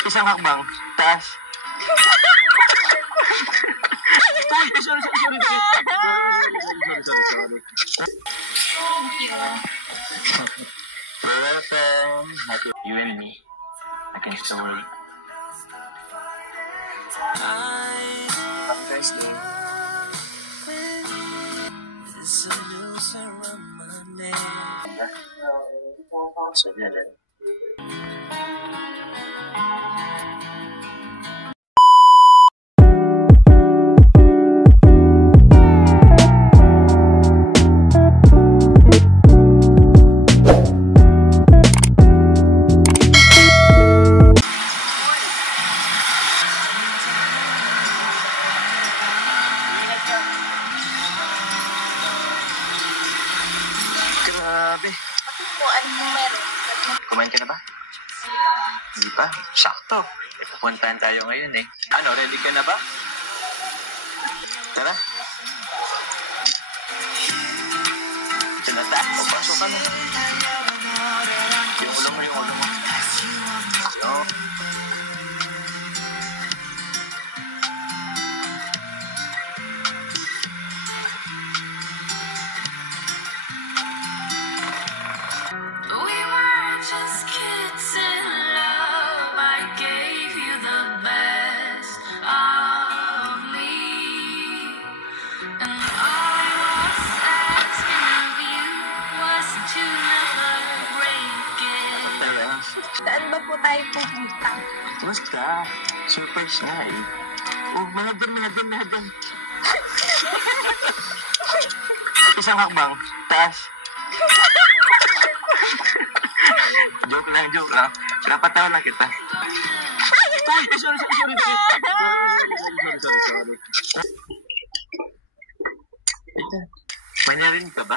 Isang hakbang, taas. Uy, sorry. Thank you. You're welcome. Happy you and me against the world. Have a nice day. So, yan. Grabe. Bakit po? Anong meron? Kumain ka na ba? Hindi pa? Sakto. Pupuntahan tayo ngayon eh. Ano, ready ka na ba? Tara. Ito na tayo. Pasok ka na. Yung ulo mo. Yung. Saan ba po tayo pupunta? Basta. Surprise nga eh. Oh, mahadon. Isang hakbang, taas. Joke lang. Napatawa lang kita. Uy, sorry. Ito, may narinig ka ba?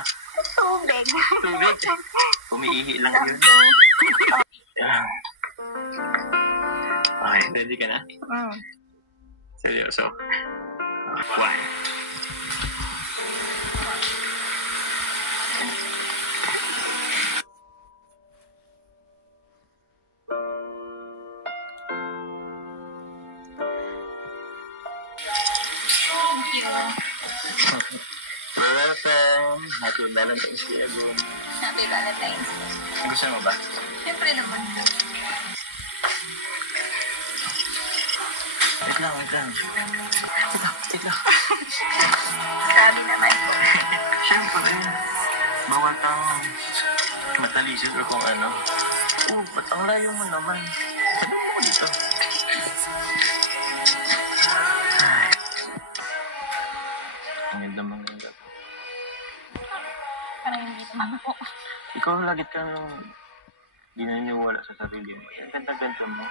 Tubig. Tubig. Umiihi lang yun. Okay, ready ka na? Seryoso. One. Thank you. You're welcome. Happy Valentine's Day again. Happy Valentine's. Gusto mo ba? Siyempre naman. Wait lang. Grabe naman po. Siyempre, bawal kang matalisod o kung ano. Ba't ang layo mo naman? Sabi mo dito. Ay. Ang ganda. Parang hindi naman po. Ikaw lagi ka nung di naniniwala sa sarili mo. Ang ganda mo.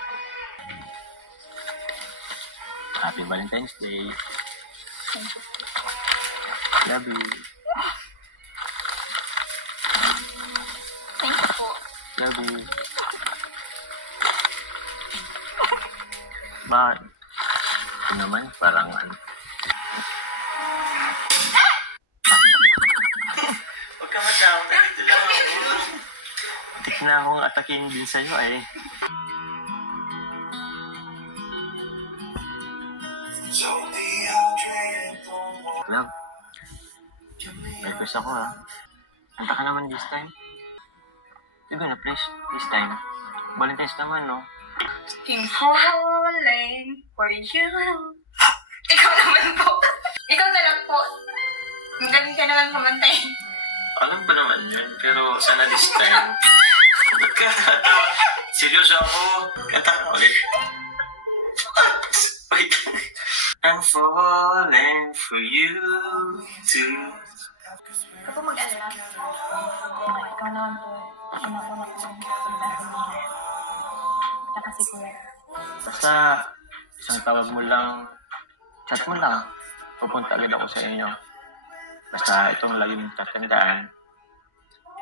Happy Valentine's Day. Thank you. Love you. Thank you po. Love you. Bakit? Ito naman, parang ano. Huwag ka matakot. Dito lang ako. Hindi na akong atakin din sa'yo eh. Love. May request ako ha. Kanta ka naman this time. Sige na please, this time. Valentine's naman no. I'm falling for you. Ikaw naman po. Ikaw na lang po. Ang galing ka naman pumantay. Alam ko naman yun, pero sana this time. Ba't ka tatawa? Seryoso ako. Kanta ka ulit. Wait. I'm falling for you too. Ikaw po mag-alala. Ikaw naman po. Una-una po. Pagdating niya. Tsaka si Kuya. Basta isang tawag mo lang, chat mo lang, pupunta agad ako sa inyo. Basta itong lagi mong tatandaan,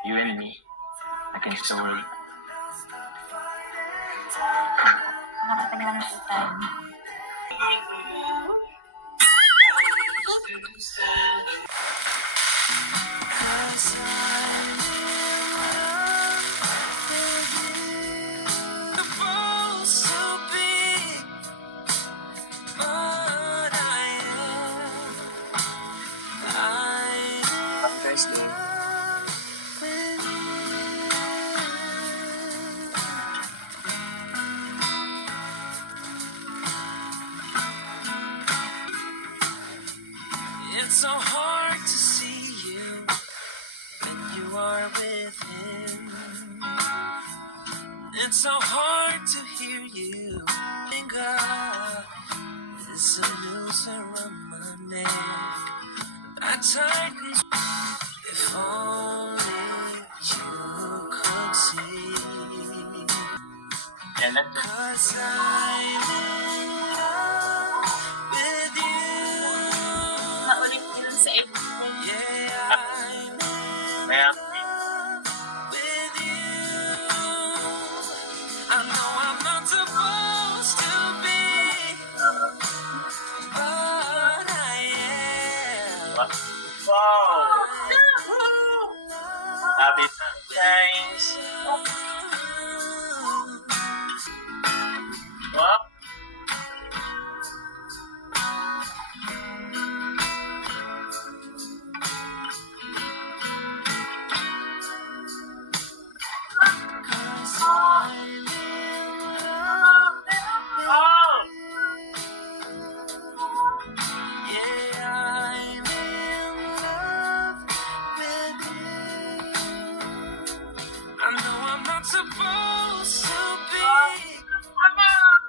you and me against the world. Nakarating lang sa time. Supposed to be tightens. If only you could see. Yan lang. 'Cause I'm in love with you. Naulit yun sa Yeah, I'm Kaya, with you. I know I'm not supposed to be, but I am. wow! Happy Valentine's! Wow! Wow! Yeah, I'm in love with you. I know I'm not supposed to be, but I am.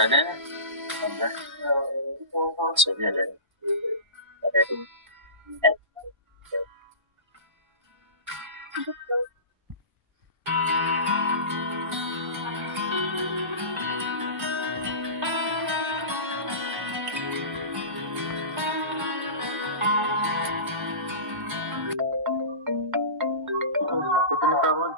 Ano na? Ano? Sabi na lang. Ito na tawag.